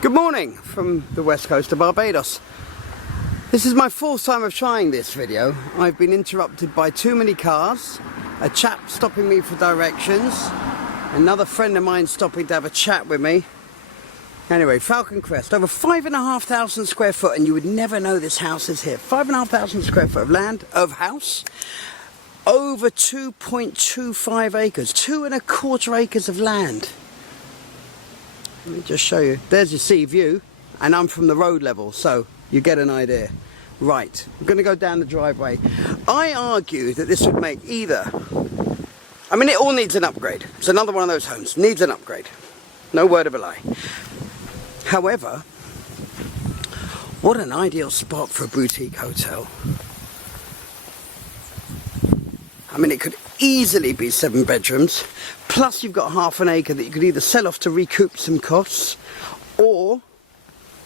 Good morning from the west coast of Barbados. This is my fourth time of trying this video. I've been interrupted by too many cars, a chap stopping me for directions, another friend of mine stopping to have a chat with me. Anyway, Falcon Crest, over 5,500 square foot, and you would never know this house is here. 5,500 square foot of land, of house, over 2.25 acres, 2¼ acres of land. Let me just show you. There's your sea view, and I'm from the road level, so you get an idea. Right, I'm going to go down the driveway. I argue that this would make either... I mean, it all needs an upgrade. It's another one of those homes. Needs an upgrade. No word of a lie. However, what an ideal spot for a boutique hotel. I mean, it could easily be 7 bedrooms, plus you've got ½ an acre that you could either sell off to recoup some costs, or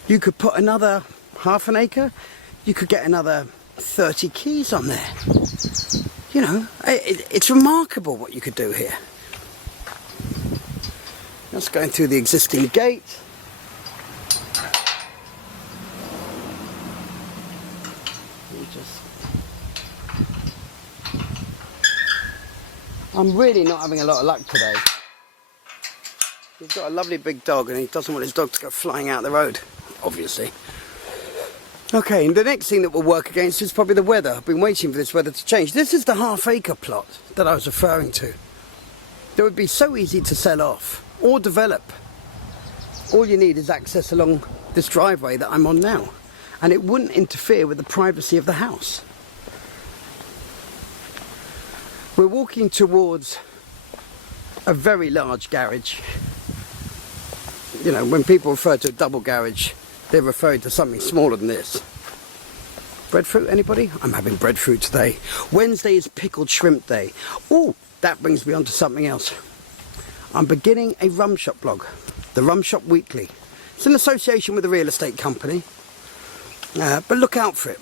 you could put another ½ an acre, you could get another 30 keys on there. You know, it's remarkable what you could do here. Just going through the existing gate. I'm really not having a lot of luck today. He's got a lovely big dog and he doesn't want his dog to go flying out the road, obviously. Okay, and the next thing that will work against is probably the weather. I've been waiting for this weather to change. This is the ½ acre plot that I was referring to. That would be so easy to sell off or develop. All you need is access along this driveway that I'm on now, and it wouldn't interfere with the privacy of the house. We're walking towards a very large garage. You know, when people refer to a double garage, they're referring to something smaller than this. Breadfruit, anybody? I'm having breadfruit today. Wednesday is pickled shrimp day. Oh, that brings me on to something else. I'm beginning a rum shop blog, the Rum Shop Weekly. It's an association with a real estate company, but look out for it.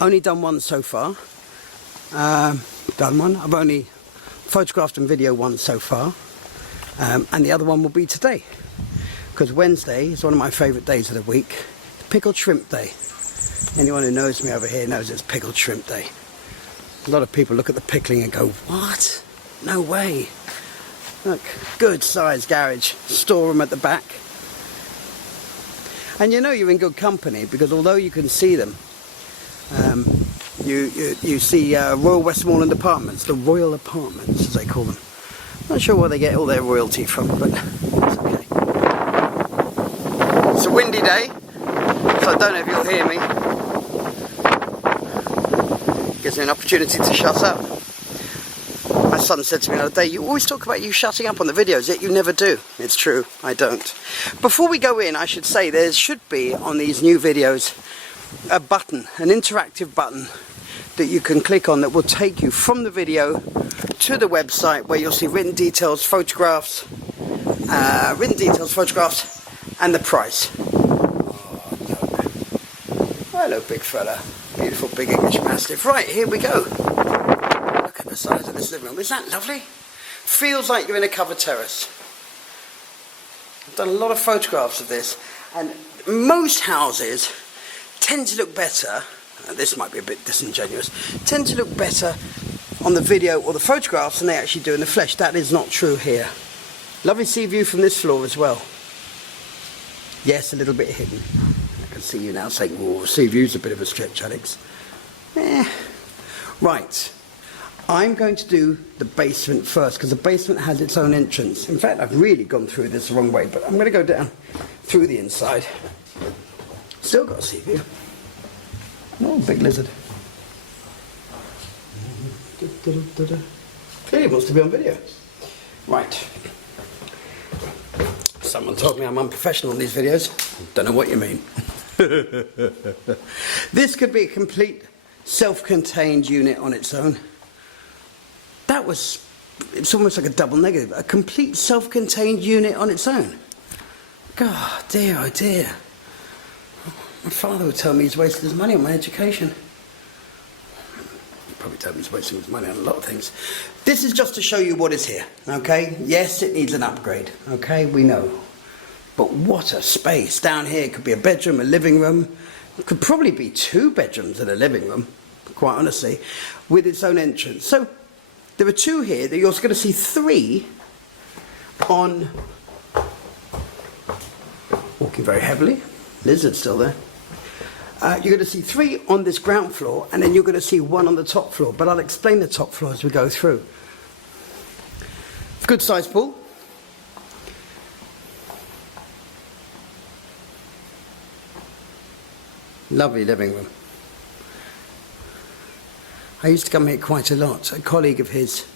Only done one so far. I've only photographed and video one so far, and the other one will be today, because Wednesday is one of my favourite days of the week. It's pickled shrimp day. Anyone who knows me over here knows it's pickled shrimp day. A lot of people look at the pickling and go, what? No way. Look, good sized garage, storeroom at the back. And you know you're in good company, because although you can see them, you see Royal Westmoreland Apartments, the Royal Apartments as they call them. Not sure where they get all their royalty from, but it's okay. It's a windy day, so I don't know if you'll hear me. Gives me an opportunity to shut up. My son said to me the other day, you always talk about you shutting up on the videos, yet you never do. It's true, I don't. Before we go in, I should say there should be on these new videos a button, an interactive button that you can click on that will take you from the video to the website, where you'll see written details, photographs, and the price. Oh, no. Hello, big fella. Beautiful big English Mastiff. Right, here we go. Look at the size of this living room. Isn't that lovely? Feels like you're in a covered terrace. I've done a lot of photographs of this, and most houses tend to look better, this might be a bit disingenuous, tend to look better on the video or the photographs than they actually do in the flesh. That is not true here. Lovely sea view from this floor as well. Yes, a little bit hidden. I can see you now saying, oh, sea view's a bit of a stretch, Alex. Right, I'm going to do the basement first, because the basement has its own entrance. In fact, I've really gone through this the wrong way, but I'm going to go down through the inside. Still got a sea view. Oh, big lizard. Clearly wants to be on video. Right. Someone told me I'm unprofessional in these videos. Don't know what you mean. This could be a complete self-contained unit on its own. It's almost like a double negative. A complete self-contained unit on its own. God, dear, oh dear. My father would tell me he's wasted his money on my education. He'd probably tell me he's wasting his money on a lot of things. This is just to show you what is here, okay? Yes, it needs an upgrade, okay? We know. But what a space. Down here could be a bedroom, a living room. It could probably be 2 bedrooms and a living room, quite honestly, with its own entrance. So there are 2 here. That you're going to see 3 on... Walking very heavily. Lizard's still there. You're going to see 3 on this ground floor, and then you're going to see 1 on the top floor. But I'll explain the top floor as we go through. Good sized pool. Lovely living room. I used to come here quite a lot. A colleague of his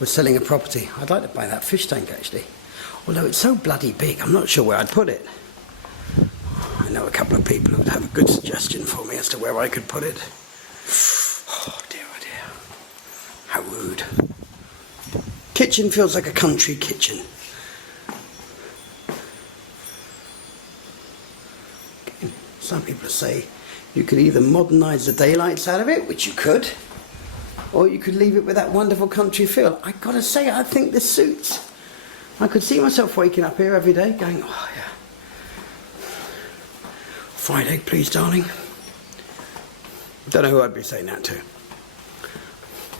was selling a property. I'd like to buy that fish tank actually. Although it's so bloody big, I'm not sure where I'd put it. I know a couple of people who would have a good suggestion for me as to where I could put it. Oh dear, oh dear. How rude. Kitchen feels like a country kitchen. Some people say you could either modernise the daylights out of it, which you could, or you could leave it with that wonderful country feel. I gotta say, I think this suits. I could see myself waking up here every day going, oh yeah, fried egg please darling. Don't know who I'd be saying that to,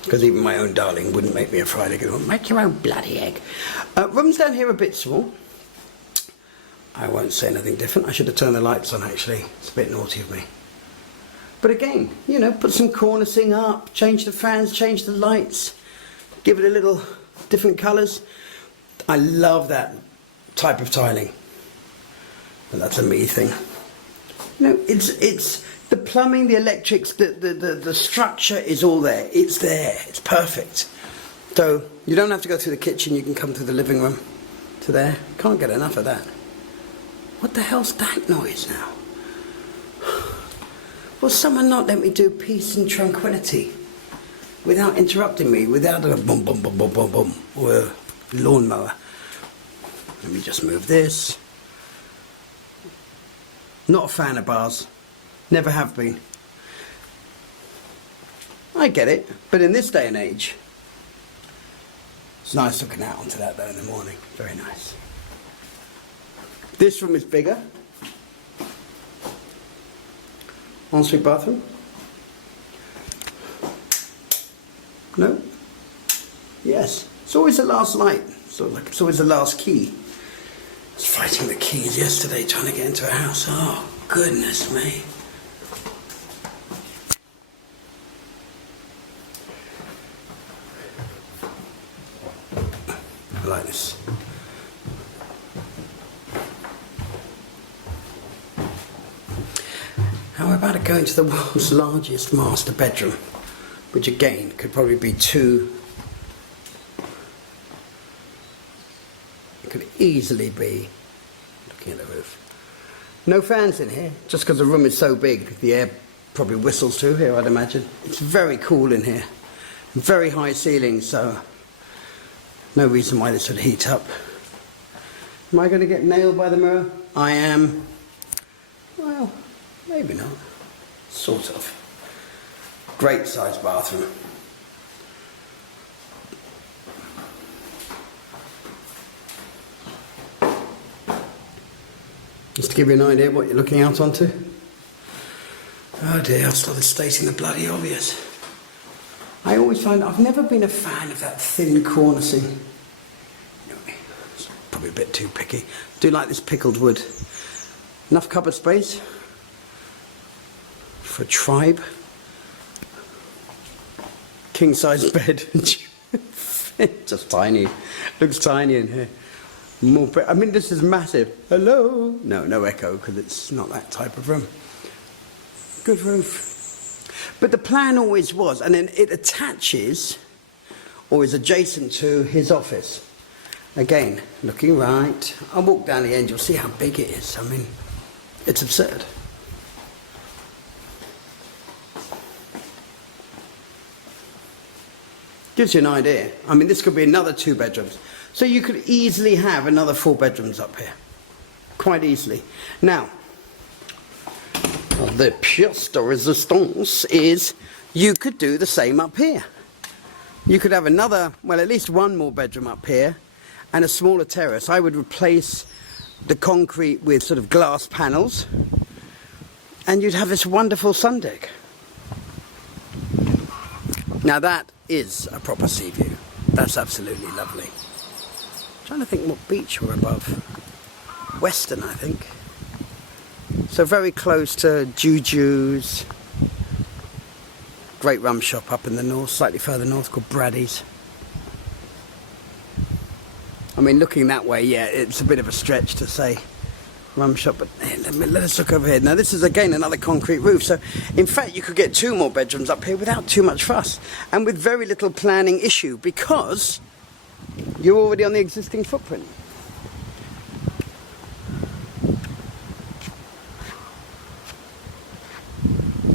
because even my own darling wouldn't make me a fried egg. Make your own bloody egg. Rooms down here are a bit small. I won't say anything different. I should have turned the lights on actually. It's a bit naughty of me. But again, you know, put some cornicing up, change the fans, change the lights, give it a little different colours. I love that type of tiling. But that's a me thing. You know, it's the plumbing, the electrics, the structure is all there. It's there. It's perfect. So you don't have to go through the kitchen. You can come through the living room to there. Can't get enough of that. What the hell's that noise now? Will someone not let me do peace and tranquility without interrupting me, without a boom, boom, boom, boom, boom, boom, or a lawnmower? Let me just move this. Not a fan of bars. Never have been. I get it, but in this day and age, it's nice looking out onto that though in the morning. Very nice. This room is bigger. Ensuite bathroom. No? Yes. It's always the last light. Sort of like it's always the last key. I was fighting the keys yesterday trying to get into a house. Oh, goodness me. I like this. How about going to the world's largest master bedroom, which again could probably be 2. It could easily be, looking at the roof. No fans in here, just because the room is so big, the air probably whistles through here, I'd imagine. It's very cool in here. Very high ceilings, so no reason why this would heat up. Am I going to get nailed by the mirror? I am. Well, maybe not. Sort of. Great sized bathroom. Just to give you an idea what you're looking out onto. Oh dear, I've started stating the bloody obvious. I always find I've never been a fan of that thin cornicing. You know me, it's probably a bit too picky. Do like this pickled wood. Enough cupboard space for a tribe. King size bed. Just tiny. Looks tiny in here. More, I mean, this is massive. Hello? No echo because it's not that type of room. Good roof. But the plan always was, and then it attaches or is adjacent to his office. Again, looking right. I'll walk down the end, you'll see how big it is. I mean, it's absurd. Gives you an idea. I mean, this could be another 2 bedrooms. So you could easily have another 4 bedrooms up here. Quite easily. Now, the pièce de résistance is you could do the same up here. You could have another, well, at least 1 more bedroom up here and a smaller terrace. I would replace the concrete with sort of glass panels, and you'd have this wonderful sun deck. Now that is a proper sea view. That's absolutely lovely. I'm trying to think what beach we're above. Western, I think. So very close to Juju's. Great rum shop up in the north, slightly further north, called Brady's. I mean, looking that way, yeah, it's a bit of a stretch to say rum shop, but hey, let us look over here. Now this is again another concrete roof, so in fact you could get 2 more bedrooms up here without too much fuss and with very little planning issue, because you're already on the existing footprint.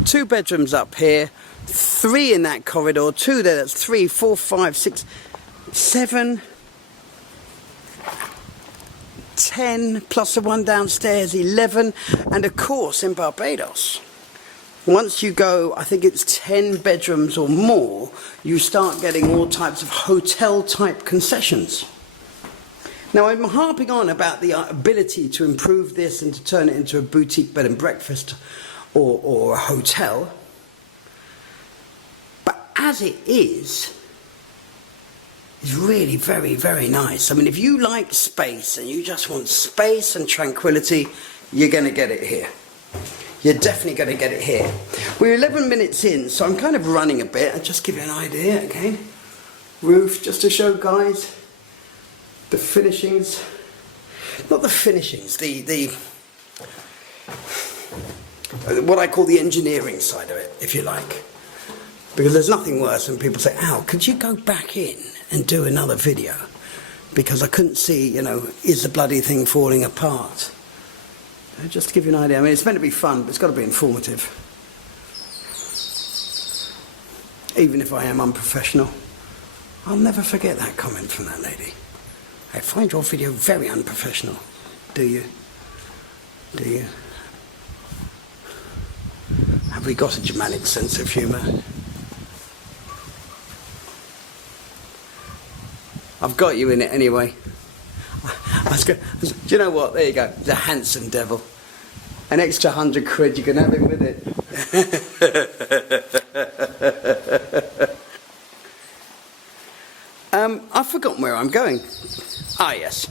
Two bedrooms up here, 3 in that corridor, 2 there, that's 3, 4, 5, 6, 7, 10 plus the one downstairs, 11, and of course in Barbados, once you go, I think it's 10 bedrooms or more, you start getting all types of hotel type concessions. Now I'm harping on about the ability to improve this and to turn it into a boutique bed and breakfast or a hotel, but as it is, it's really very, very nice. I mean, if you like space and you just want space and tranquility, you're going to get it here. You're definitely going to get it here. We're 11 minutes in, so I'm kind of running a bit. I'll just give you an idea, okay? Roof, just to show guys the finishings. Not the finishings, the what I call the engineering side of it, if you like. Because there's nothing worse when people say, Al, could you go back in and do another video? Because I couldn't see, you know, is the bloody thing falling apart? Just to give you an idea, I mean, it's meant to be fun, but it's got to be informative. Even if I am unprofessional. I'll never forget that comment from that lady. I find your video very unprofessional. Do you? Do you? Have we got a Germanic sense of humour? I've got you in it anyway. Do you know what? There you go. The handsome devil. An extra 100 quid, you can have him with it. I've forgotten where I'm going. Ah, yes.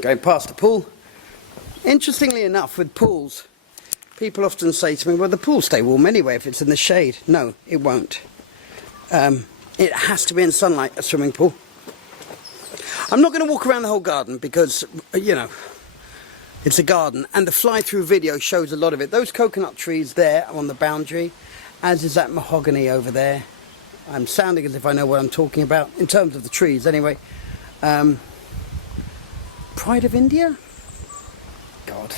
Going past the pool. Interestingly enough, with pools, people often say to me, well, the pool stay warm anyway if it's in the shade. No, it won't. It has to be in sunlight, a swimming pool. I'm not going to walk around the whole garden because, you know, it's a garden, and the fly-through video shows a lot of it. Those coconut trees there on the boundary, as is that mahogany over there. I'm sounding as if I know what I'm talking about, in terms of the trees anyway. Pride of India? God.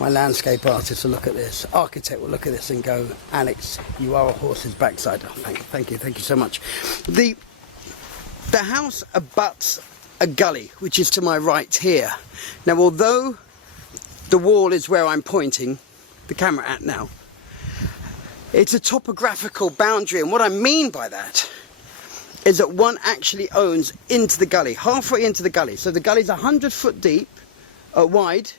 My landscape artist will look at this, architect will look at this and go, Alex, you are a horse's backside. Oh, thank you so much. The house abuts a gully, which is to my right here. Now, although the wall is where I'm pointing the camera at now, it's a topographical boundary, and what I mean by that is that one actually owns into the gully, halfway into the gully. So the gully's 100 foot deep, wide.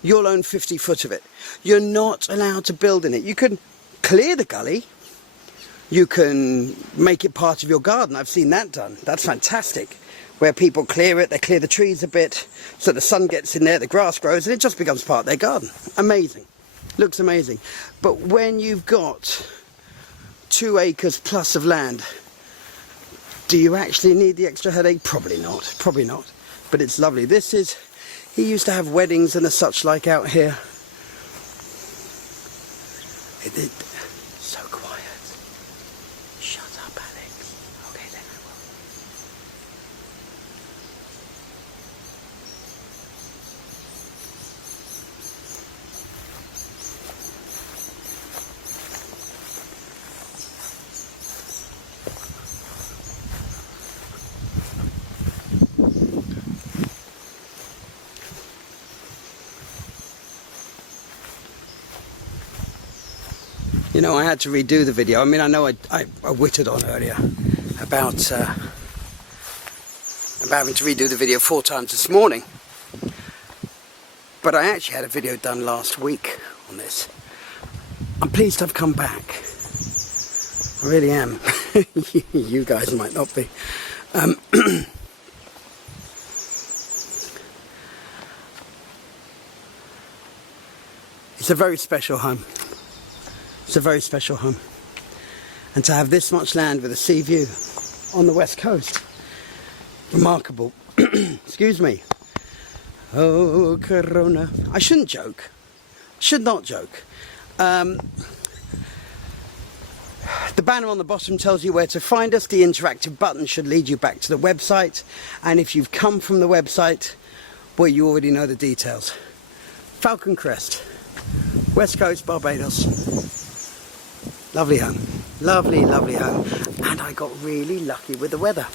You'll own 50 foot of it. You're not allowed to build in it. You can clear the gully. You can make it part of your garden. I've seen that done. That's fantastic. Where people clear it, they clear the trees a bit, so the sun gets in there, the grass grows, and it just becomes part of their garden. Amazing. Looks amazing. But when you've got 2 acres plus of land, do you actually need the extra headache? Probably not. Probably not. But it's lovely. This is... He used to have weddings and a such like out here. So quiet. Shut up, Alex. Okay, then I will. You know, I had to redo the video. I mean, I know I whittled on earlier about having to redo the video 4 times this morning. But I actually had a video done last week on this. I'm pleased I've come back. I really am. You guys might not be. It's a very special home. It's a very special home. And to have this much land with a sea view on the west coast, remarkable. Excuse me. Oh, Corona. I shouldn't joke. Should not joke. The banner on the bottom tells you where to find us. The interactive button should lead you back to the website. And if you've come from the website, well, you already know the details. Falcon Crest, West Coast, Barbados. Lovely home. Lovely, lovely home. And I got really lucky with the weather.